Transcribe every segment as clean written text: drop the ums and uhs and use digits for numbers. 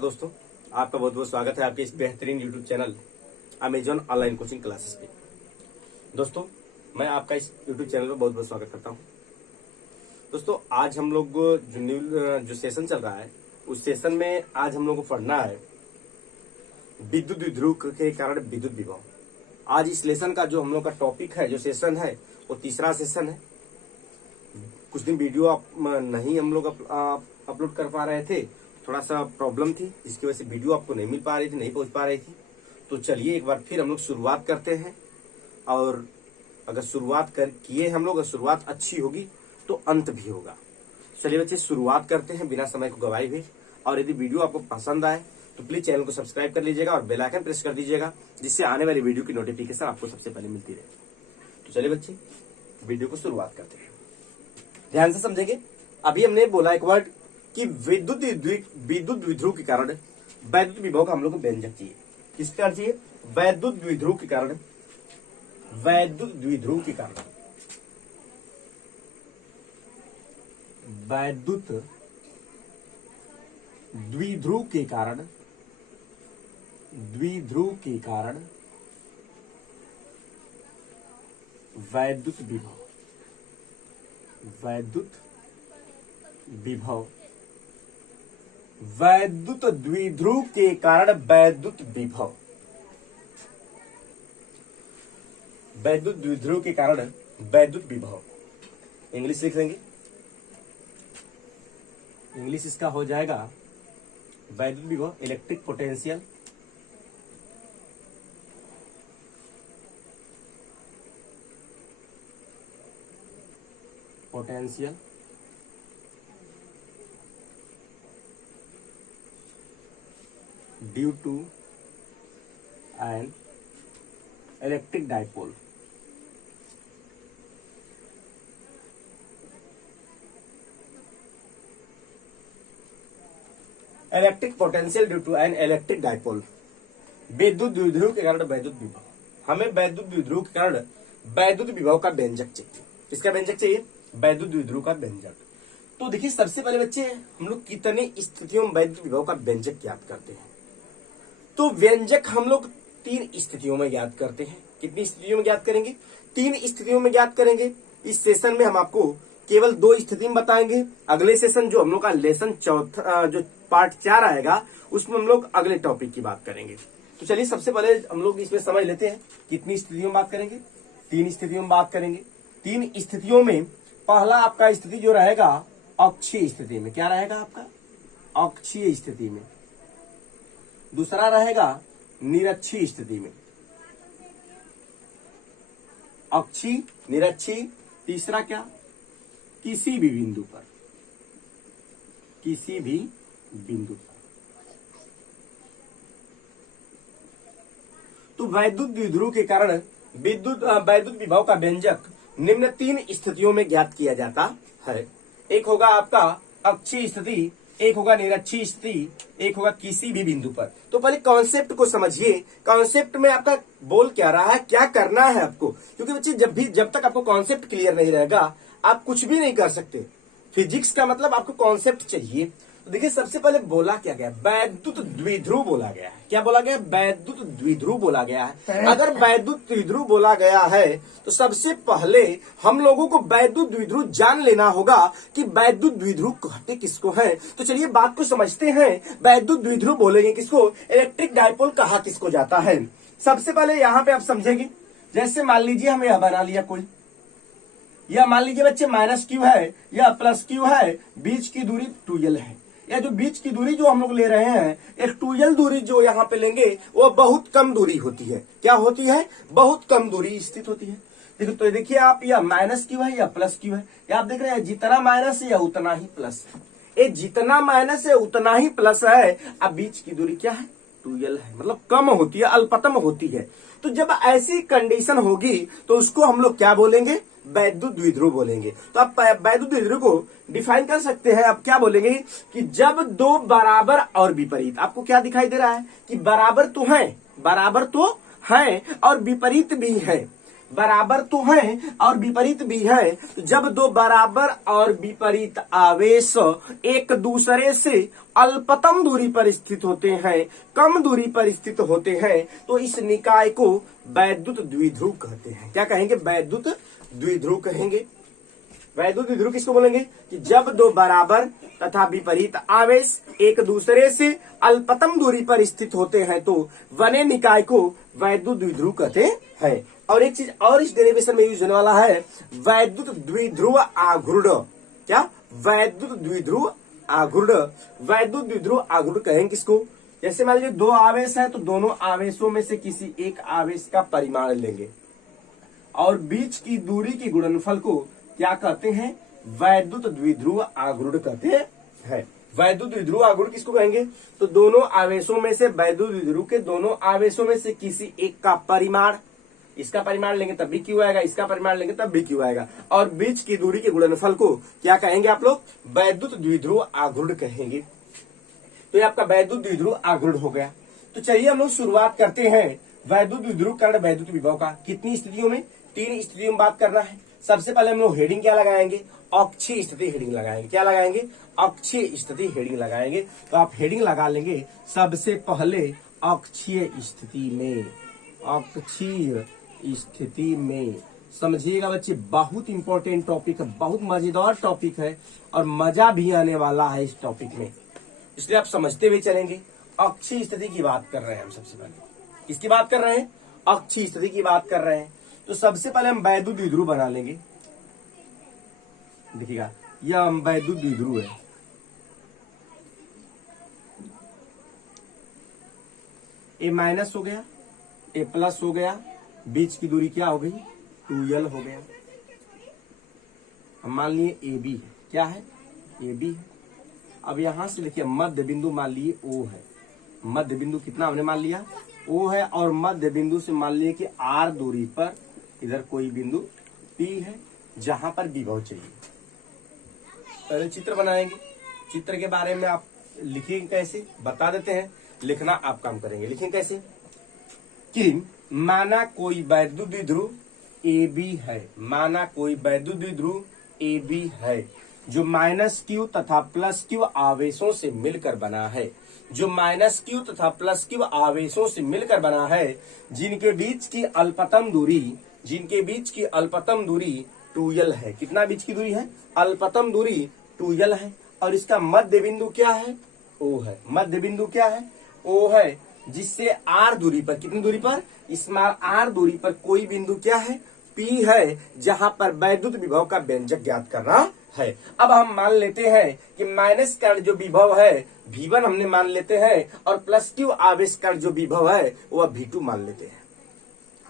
दोस्तों, आपका बहुत बहुत स्वागत है आपके इस बेहतरीन YouTube channel Amazon online coaching classes पे। दोस्तों, मैं आपका इस यूट्यूब चैनल पे बहुत बहुत स्वागत करता हूं। दोस्तों, आज हम लोग जो सेशन चल रहा है उस सेशन में आज हम लोग को पढ़ना है विद्युत विध्रुव के कारण विद्युत विभव। आज इस लेसन का जो हम लोग का टॉपिक है, जो सेशन है, वो तीसरा सेशन है। कुछ दिन वीडियो नहीं हम लोग अपलोड कर पा रहे थे, थोड़ा सा प्रॉब्लम थी जिसकी वजह से वीडियो आपको नहीं मिल पा रही थी, नहीं पहुंच पा रही थी। तो चलिए एक बार फिर हम लोग शुरुआत करते हैं, और अगर शुरुआत किए हम लोग, अगर शुरुआत अच्छी होगी तो अंत भी होगा। चलिए बच्चे, शुरुआत करते हैं बिना समय को गवाए हुए। और यदि वीडियो आपको पसंद आए तो प्लीज चैनल को सब्सक्राइब कर लीजिएगा और बेल आइकन प्रेस कर दीजिएगा, जिससे आने वाली वीडियो की नोटिफिकेशन आपको सबसे पहले मिलती रहे। तो चलिए बच्चे, वीडियो को शुरुआत करते हैं, ध्यान से समझेंगे। अभी हमने बोला एक वर्ड कि विद्युत विध्रुव के कारण वैद्युत विभव का हम लोग को व्यंजक चाहिए। किस प्रकार चाहिए? वैद्युत विध्रुव के कारण, वैद्युत विध्रुव के कारण, वैद्युत द्विध्रुव के कारण, द्विध्रुव के कारण वैद्युत विभव, वैद्युत विभव, वैद्युत द्विध्रुव के कारण वैद्युत विभव, वैद्युत द्विध्रुव के कारण वैद्युत विभव। इंग्लिश लिख देंगे, इंग्लिश इसका हो जाएगा वैद्युत विभव, electric potential, potential due to an electric dipole, electric potential due to an electric dipole. विद्युत द्विध्रुव के कारण वैद्युत विभव। हमें वैद्युत द्विध्रुव के कारण वैद्युत विभव का व्यंजक चाहिए। किसका व्यंजक चाहिए? वैद्युत द्विध्रुव का व्यंजक। तो देखिए, सबसे पहले बच्चे, हम लोग कितनी स्थितियों में वैद्युत विभव का व्यंजक ज्ञात करते हैं? तो व्यंजक हम लोग 3 स्थितियों में ज्ञात करते हैं। कितनी स्थितियों में ज्ञात करेंगे? 3 स्थितियों में ज्ञात करेंगे। इस सेशन में हम आपको केवल 2 स्थिति में बताएंगे। अगले सेशन जो हम लोग का लेसन चौथा, जो पार्ट 4 आएगा, उसमें हम लोग अगले टॉपिक की बात करेंगे। तो चलिए, सबसे पहले हम लोग इसमें समझ लेते हैं कितनी स्थितियों में बात करेंगे। 3 स्थितियों में बात करेंगे। 3 स्थितियों में पहला आपका स्थिति जो रहेगा अक्षीय स्थिति में। क्या रहेगा आपका? अक्षीय स्थिति में। दूसरा रहेगा निरक्षीय स्थिति में, अक्षीय, निरक्षीय। तीसरा क्या? किसी भी बिंदु पर, किसी भी बिंदु पर। तो वैद्युत द्विध्रुव के कारण वैद्युत विभव का व्यंजक निम्न 3 स्थितियों में ज्ञात किया जाता है। एक होगा आपका अक्षीय स्थिति, एक होगा निरक्षीय स्थिति, एक होगा किसी भी बिंदु पर। तो पहले कॉन्सेप्ट को समझिए। कॉन्सेप्ट में आपका बोल क्या रहा है, क्या करना है आपको, क्योंकि बच्चे जब तक आपको कॉन्सेप्ट क्लियर नहीं रहेगा आप कुछ भी नहीं कर सकते। फिजिक्स का मतलब आपको कॉन्सेप्ट चाहिए। तो देखिए, सबसे पहले बोला क्या गया? वैद्युत द्विध्रुव बोला गया है। क्या बोला गया? वैद्युत द्विध्रुव बोला गया है। अगर वैद्युत द्विध्रुव बोला गया है तो सबसे पहले हम लोगों को वैद्युत द्विध्रुव जान लेना होगा कि वैद्युत द्विध्रुव कहते किसको है। तो चलिए बात को समझते हैं। वैद्युत द्विध्रुव बोलेंगे किसको? इलेक्ट्रिक डाइपोल कहा किसको जाता है? सबसे पहले यहाँ पे आप समझेंगे, जैसे मान लीजिए हमें यह बना लिया कोई, या मान लीजिए बच्चे माइनस क्यू है या प्लस क्यू है, बीच की दूरी 2l है। या जो बीच की दूरी जो हम लोग ले रहे हैं, एक 2l दूरी जो यहाँ पे लेंगे वो बहुत कम दूरी होती है। क्या होती है? बहुत कम दूरी स्थित होती है। देखो, तो देखिए आप, या माइनस क्यू है या प्लस क्यू है, या आप देख रहे हैं जितना माइनस है या उतना ही प्लस है। ये जितना माइनस है उतना ही प्लस है। अब बीच की दूरी क्या है? 2l है, मतलब कम होती है, अल्पतम होती है। तो जब ऐसी कंडीशन होगी तो उसको हम लोग क्या बोलेंगे? वैद्युत द्विध्रुव बोलेंगे। तो आप वैद्युत द्विध्रुव को डिफाइन कर सकते हैं। आप क्या बोलेंगे कि जब 2 बराबर और विपरीत, आपको क्या दिखाई दे रहा है कि बराबर तो है, बराबर तो है और विपरीत भी है। बराबर तो है और विपरीत भी है। तो जब दो बराबर और विपरीत आवेश एक दूसरे से अल्पतम दूरी पर स्थित होते हैं, कम दूरी पर स्थित होते हैं, तो इस निकाय को वैद्युत द्विध्रुव कहते हैं। क्या कहेंगे? वैद्युत द्विध्रुव कहेंगे। वैद्युत द्विध्रुव किसको बोलेंगे? कि जब दो बराबर तथा विपरीत आवेश एक दूसरे से अल्पतम दूरी पर स्थित होते हैं तो बने निकाय को वैद्युत द्विध्रुव कहते हैं। और एक चीज और इस डेरिवेशन में यूज होने वाला है, वैद्युत द्विध्रुव आघूर्ण। क्या? वैद्युत द्विध्रुव आघूर्ण। वैद्युत द्विध्रुव आघूर्ण कहेंगे किसको? जैसे मान लीजिए दो आवेश है तो दोनों आवेशों में से किसी एक आवेश का परिमाण लेंगे और बीच की दूरी के गुणनफल को क्या कहते हैं? वैद्युत द्विध्रुव आघूर्ण कहते हैं। वैद्युत द्विध्रुव आघूर्ण किसको कहेंगे? तो दोनों आवेशों में से, वैद्युत द्विध्रुव के दोनों आवेशों में से किसी एक का परिमाण, इसका परिमाण लेंगे तब भी क्यू आएगा, इसका परिमाण लेंगे तब भी क्यू आएगा, और बीच की दूरी के गुणनफल को क्या कहेंगे आप लोग? वैद्युत द्विध्रुव आघूर्ण कहेंगे। तो ये आपका वैद्युत द्विध्रुव आघूर्ण हो गया। तो चलिए हम लोग शुरुआत करते हैं वैद्युत द्विध्रुव कर्ण वैद्युत विभव का। कितनी स्थितियों में? 3 स्थितियों में बात करना है। सबसे पहले हम लोग हेडिंग क्या लगाएंगे? अक्षीय स्थिति हेडिंग लगाएंगे। क्या लगाएंगे? अक्षीय स्थिति हेडिंग लगाएंगे। तो आप हेडिंग लगा लेंगे सबसे पहले अक्षीय स्थिति में। अक्षीय स्थिति में समझिएगा बच्चे, बहुत इंपॉर्टेंट टॉपिक है, बहुत मजेदार टॉपिक है और मजा भी आने वाला है इस टॉपिक में, इसलिए आप समझते हुए चलेंगे। अक्षीय स्थिति की बात कर रहे हैं हम। सबसे पहले किसकी बात कर रहे हैं? अक्षीय स्थिति की बात कर रहे हैं। तो सबसे पहले हम वैद्युत द्विध्रुव बना लेंगे। देखिएगा, यह वैद्युत द्विध्रुव है। ए माइनस हो गया, ए प्लस हो गया, बीच की दूरी क्या हो गई? 2l हो गया। हम मान लिए ए बी है। क्या है? ए बी है। अब यहां से देखिए मध्य बिंदु मान लिए O है। मध्य बिंदु कितना हमने मान लिया? O है। और मध्य बिंदु से मान लिए कि R दूरी पर इधर कोई बिंदु P है जहां पर विभव चाहिए। पहले चित्र बनाएंगे। चित्र के बारे में आप लिखेंगे कैसे? बता देते हैं, लिखना आप काम करेंगे। लिखेंगे कैसे? कि माना कोई वैद्युत द्विध्रुव ए बी है। माना कोई वैद्युत द्विध्रुव ए बी है जो माइनस क्यू तथा प्लस क्यू आवेशों से मिलकर बना है। जो माइनस क्यू तथा प्लस क्यू आवेशों से मिलकर बना है, जिनके बीच की अल्पतम दूरी 2l है। कितना बीच की दूरी है? अल्पतम दूरी 2l है। और इसका मध्य बिंदु क्या है? O है। मध्य बिंदु क्या है? O है। जिससे R दूरी पर, कितनी दूरी पर? स्मॉल r दूरी पर कोई बिंदु क्या है? P है, जहां पर वैद्युत विभव का व्यंजक ज्ञात करना है। अब हम मान लेते हैं कि माइनस का जो विभव है V1 हमने मान लेते हैं और प्लस क्यू आवेश का जो विभव है वह V2 मान लेते हैं।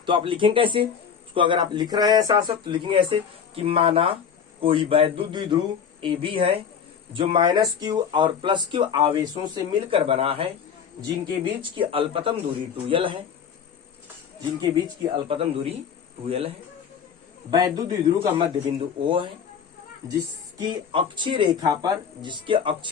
तो आप लिखेंगे कैसे उसको? अगर आप लिख रहे हैं साथ साथ तो लिखेंगे ऐसे कि माना कोई वैद्युत द्विध्रुव ए बी है जो माइनस क्यू और प्लस क्यू आवेशों से मिलकर बना है, जिनके बीच की अल्पतम दूरी 2l है। जिनके बीच की अल्पतम दूरी 2l है। वैद्युत द्विध्रुव का मध्य बिंदु O है, जिसके अक्षीय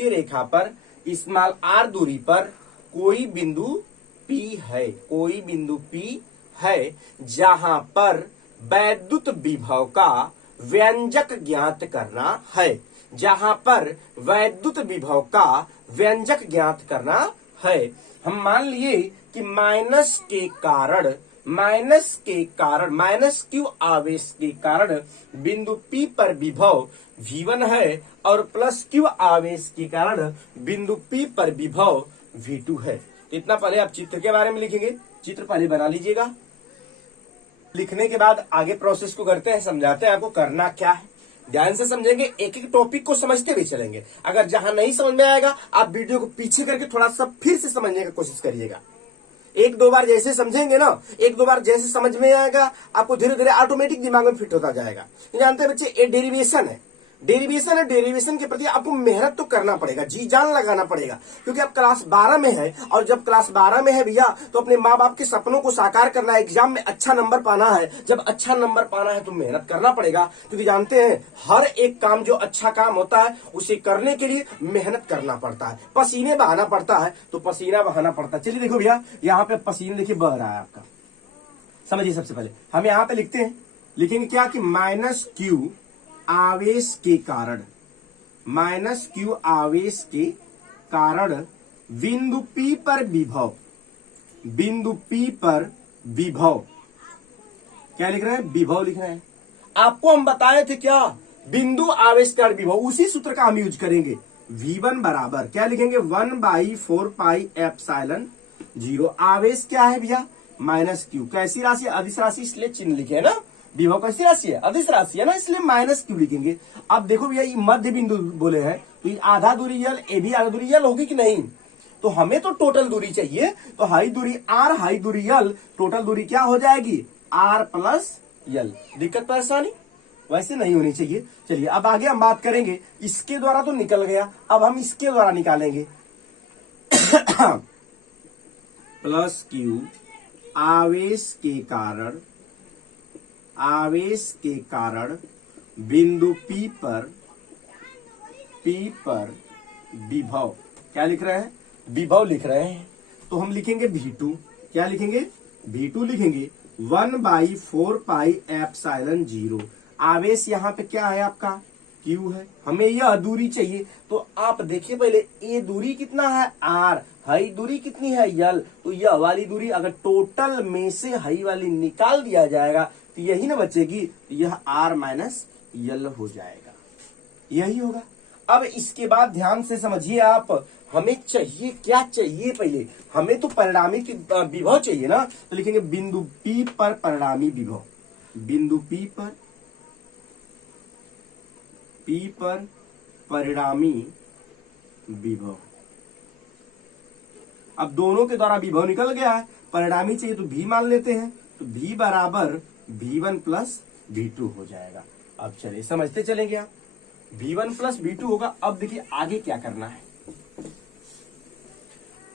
रेखा पर स्मॉल r दूरी पर कोई बिंदु P है। कोई बिंदु P है जहां पर वैद्युत विभव का व्यंजक ज्ञात करना है। जहां पर वैद्युत विभव का व्यंजक ज्ञात करना है। हम मान लिए कि माइनस क्यू आवेश के कारण बिंदु P पर विभव V1 है और प्लस क्यू आवेश के कारण बिंदु P पर विभव V2 है। इतना पहले आप चित्र के बारे में लिखेंगे। चित्र पहले बना लीजिएगा। लिखने के बाद आगे प्रोसेस को करते हैं, समझाते हैं आपको करना क्या है। ध्यान से समझेंगे, एक एक टॉपिक को समझते हुए चलेंगे। अगर जहां नहीं समझ में आएगा आप वीडियो को पीछे करके थोड़ा सा फिर से समझने की कोशिश करिएगा। 1-2 बार जैसे समझेंगे ना, 1-2 बार जैसे समझ में आएगा, आपको धीरे धीरे ऑटोमेटिक दिमाग में फिट होता जाएगा। जानते हैं बच्चे, ये डेरिवेशन है। डेरिवेशन के प्रति आपको मेहनत तो करना पड़ेगा, जी जान लगाना पड़ेगा, क्योंकि आप क्लास 12 में है। और जब क्लास 12 में है भैया, तो अपने माँ बाप के सपनों को साकार करना है, एग्जाम में अच्छा नंबर पाना है। जब अच्छा नंबर पाना है तो मेहनत करना पड़ेगा, क्योंकि जानते हैं हर एक काम जो अच्छा काम होता है उसे करने के लिए मेहनत करना पड़ता है, पसीने बहाना पड़ता है। तो पसीना बहाना पड़ता है। चलिए देखो भैया, यहाँ पे पसीना देखिए बह रहा है आपका, समझिए सबसे पहले हम यहां पे लिखते हैं, लिखेंगे क्या कि माइनस क्यू आवेश के कारण, माइनस क्यू आवेश के कारण बिंदु P पर विभव, बिंदु P पर विभव, क्या लिख रहे हैं, विभव लिख रहे हैं। आपको हम बताए थे क्या, बिंदु आवेश का विभव, उसी सूत्र का हम यूज करेंगे। V1 बराबर क्या लिखेंगे, 1/4 पाई एप्सिलॉन 0। आवेश क्या है भैया, माइनस क्यू, कैसी राशि, अदिश राशि, इसलिए चिन्ह लिखे है ना, विभव कैसी राशि है, अदिश राशि है ना, इसलिए माइनस क्यू लिखेंगे। अब देखो भैया ये मध्य बिंदु बोले हैं, तो ये आधा दूरी यल, ए भी आधा दूरी यल होगी कि नहीं, तो हमें तो टोटल दूरी चाहिए, तो हाई दूरी आर, हाई दूरी यल, टोटल दूरी क्या हो जाएगी, आर प्लस यल। दिक्कत परेशानी वैसे नहीं होनी चाहिए। चलिए अब आगे हम बात करेंगे, इसके द्वारा तो निकल गया, अब हम इसके द्वारा निकालेंगे। प्लस क्यू आवेश के कारण, आवेश के कारण बिंदु P पर विभव, क्या लिख रहे हैं, विभव लिख रहे हैं, तो हम लिखेंगे V2, क्या लिखेंगे, V2 लिखेंगे 1/4 पाई एप्सिलॉन 0। आवेश यहाँ पे क्या है आपका, Q है, हमें यह दूरी चाहिए, तो आप देखिए पहले ये दूरी कितना है, R, हाई दूरी कितनी है, यल, तो यह वाली दूरी अगर टोटल में से हाई वाली निकाल दिया जाएगा तो यही ना बचेगी, तो यह R माइनस यल हो जाएगा, यही होगा। अब इसके बाद ध्यान से समझिए आप, हमें चाहिए क्या चाहिए, पहले हमें तो परिणामी विभव चाहिए ना, तो लिखेंगे बिंदु P पर परिणामी विभव, बिंदु P पर परिणामी विभव। अब दोनों के द्वारा विभव निकल गया है, परिणामी चाहिए तो V मान लेते हैं, तो V बराबर V1 प्लस V2 हो जाएगा। अब चलिए समझते चलेंगे आप, V1 प्लस V2 होगा। अब देखिए आगे क्या करना है,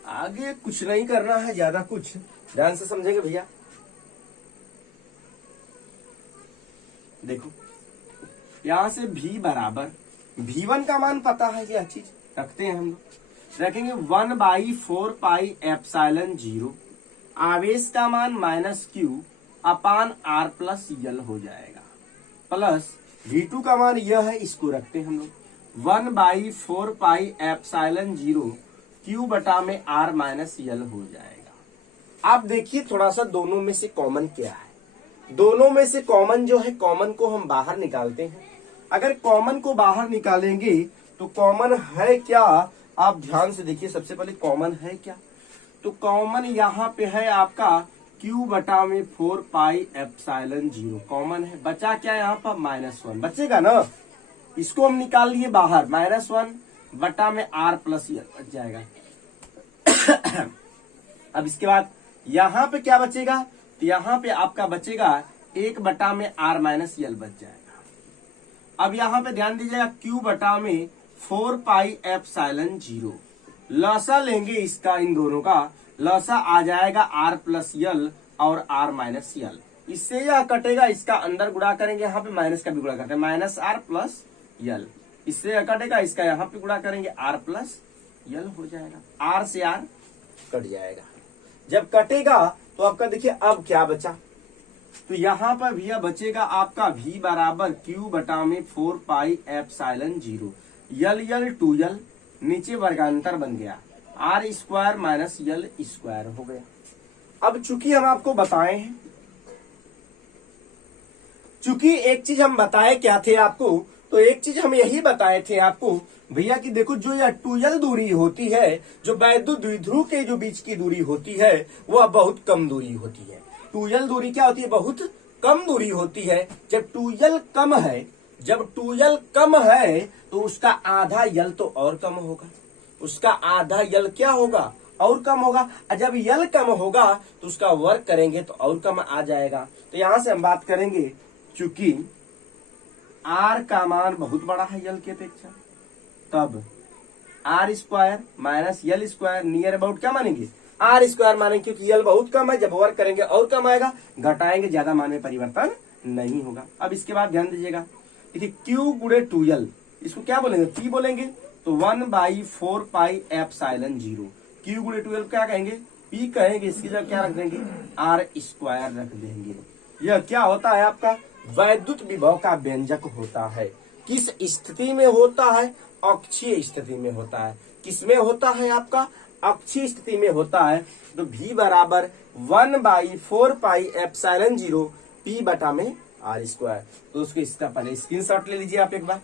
आगे कुछ नहीं करना है ज्यादा कुछ, ध्यान से समझेंगे भैया। देखो यहां से V बराबर, V1 का मान पता है, यह चीज रखते हैं हम लोग, रखेंगे 1/4 पाई एप्सिलॉन 0, आवेश का मान minus q upon r plus यल हो जाएगा, प्लस V2 का मान यह है, इसको रखते हैं हम लोग 1/4 पाई एप्सिलॉन 0 क्यू बटा में आर माइनस यल हो जाएगा। आप देखिए थोड़ा सा दोनों में से कॉमन क्या है, दोनों में से कॉमन जो है, कॉमन को हम बाहर निकालते हैं। अगर कॉमन को बाहर निकालेंगे तो कॉमन है क्या, आप ध्यान से देखिए, सबसे पहले कॉमन है क्या, तो कॉमन यहाँ पे है आपका Q बटा में 4 पाई एप्सिलॉन 0 कॉमन है, बचा क्या यहाँ पर, -1 बचेगा ना, इसको हम निकाल लिए बाहर, -1 बटा में R प्लस यल बच जाएगा। अब इसके बाद यहाँ पे क्या बचेगा, तो यहाँ पे आपका बचेगा 1 बटा में R माइनस यल बच जाएगा। अब यहाँ पे ध्यान दीजिएगा, Q बटा में 4 पाई एप्सिलॉन 0, लसा लेंगे इसका, इन दोनों का लसा आ जाएगा R प्लस यल और R माइनस यल, इससे यह कटेगा, इसका अंदर गुणा करेंगे, यहाँ पे माइनस का भी गुणा करते हैं, -R प्लस यल, इससे यह कटेगा, इसका यहाँ पे गुणा करेंगे, R प्लस यल हो जाएगा, R से R कट जाएगा। जब कटेगा तो आपका देखिए अब क्या बचा, तो यहाँ पर भैया बचेगा आपका V बराबर Q बटा में 4 पाई एप्सिलॉन 0, यल यल 2 यल, नीचे वर्गांतर बन गया, R स्क्वायर माइनस यल स्क्वायर हो गया। अब चूंकि हम आपको बताए हैं, चूंकि एक चीज हम बताए क्या थे आपको, तो एक चीज हम यही बताए थे आपको भैया कि देखो जो यह 2l दूरी होती है, जो वैद्युत द्विध्रुव के जो बीच की दूरी होती है, वह बहुत कम दूरी होती है। 2l दूरी क्या होती है, बहुत कम दूरी होती है। जब 2l कम है, जब 2l कम है तो उसका आधा यल तो और कम होगा, उसका आधा यल क्या होगा, और कम होगा। जब यल कम होगा तो उसका वर्ग करेंगे तो और कम आ जाएगा। तो यहां से हम बात करेंगे, चूंकि R का मान बहुत बड़ा है यल की अपेक्षा, तब R square minus L square near about क्या मानेंगे, R स्क्वायर मानेंगे, क्योंकि यल बहुत कम है, जब वर्ग करेंगे और कम आएगा, घटाएंगे ज्यादा मान में परिवर्तन नहीं होगा। अब इसके बाद ध्यान दीजिएगा, देखिए Q गुणे 2l, इसको क्या बोलेंगे, P बोलेंगे, तो 1/4 पाई एप्सिलॉन 0, Q गुणे 2l क्या कहेंगे, P कहेंगे, इसकी जगह क्या रख देंगे, R स्क्वायर रख देंगे। यह क्या होता है आपका वैद्युत विभव का व्यंजक होता है। किस स्थिति में होता है, अक्षीय स्थिति में होता है। किसमें होता है आपका, अक्षीय स्थिति में होता है। तो V बराबर 1/4 पाई एप्सिलॉन 0 P बटा में R स्क्वायर। तो उसको इसका पहले स्क्रीनशॉट ले लीजिए आप एक बार।